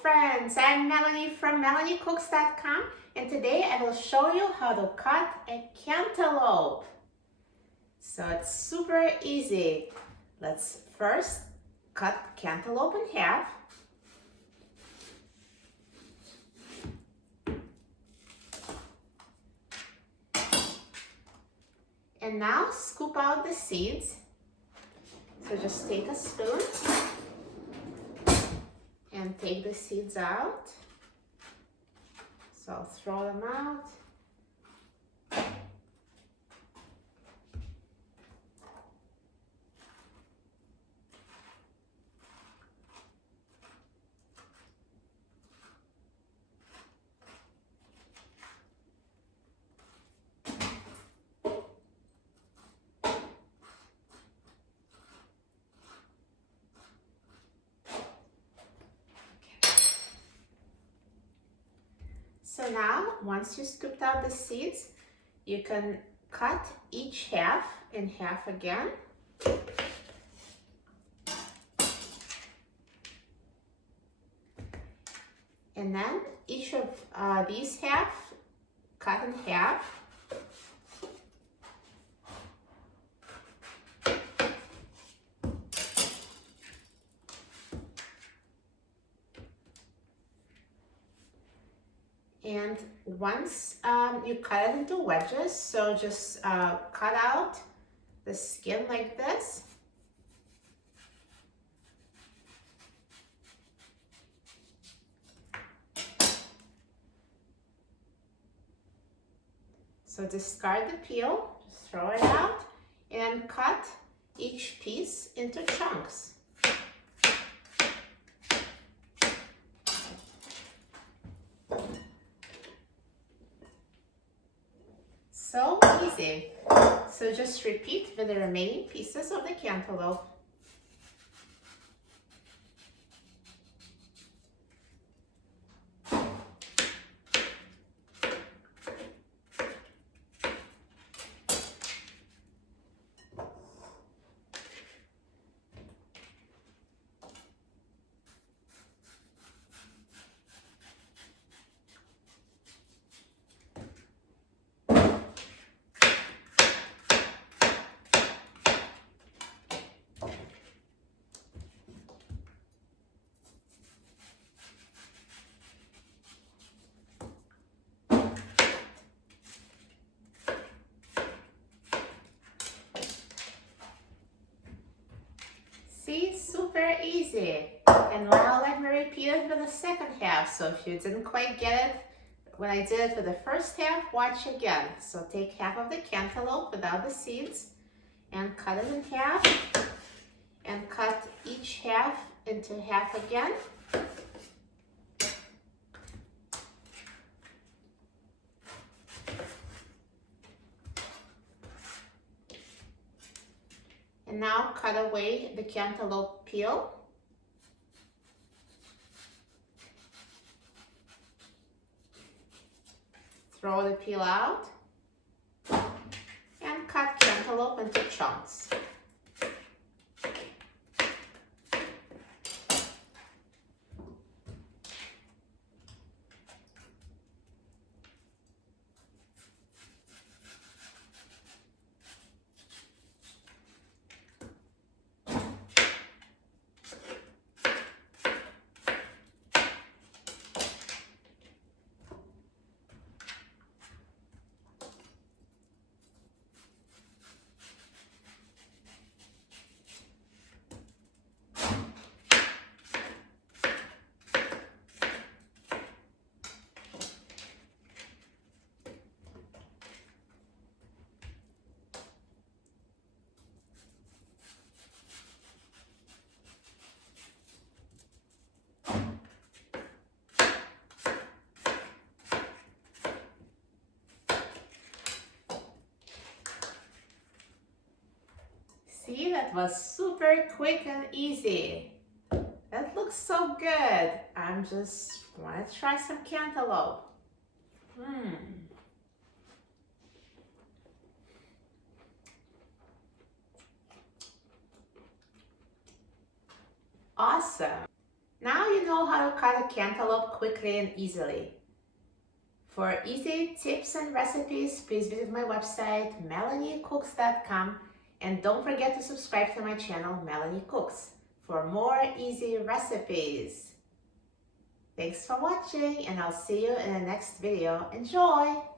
friends, I'm Melanie from melaniecooks.com, and today I will show you how to cut a cantaloupe. So it's super easy. Let's first cut cantaloupe in half. And now scoop out the seeds. So just take a spoon and take the seeds out. So I'll throw them out. So now, once you scooped out the seeds, you can cut each half in half again. And then each of these half, cut in half. And once you cut it into wedges, so just cut out the skin like this. So discard the peel, just throw it out, and cut each piece into chunks. So easy. So just repeat with the remaining pieces of the cantaloupe. See, super easy. And now let me repeat it for the second half. So if you didn't quite get it when I did it for the first half, watch again. So take half of the cantaloupe without the seeds and cut it in half, and cut each half into half again. And now cut away the cantaloupe peel. Throw the peel out and cut cantaloupe into chunks. See, that was super quick and easy. That looks so good. I'm just want to try some cantaloupe. Awesome. Now you know know how to cut a cantaloupe quickly and easily. For easy tips and recipes, please visit my website, melaniecooks.com, and don't forget to subscribe to my channel, Melanie Cooks, for more easy recipes. Thanks for watching, and I'll see you in the next video. Enjoy!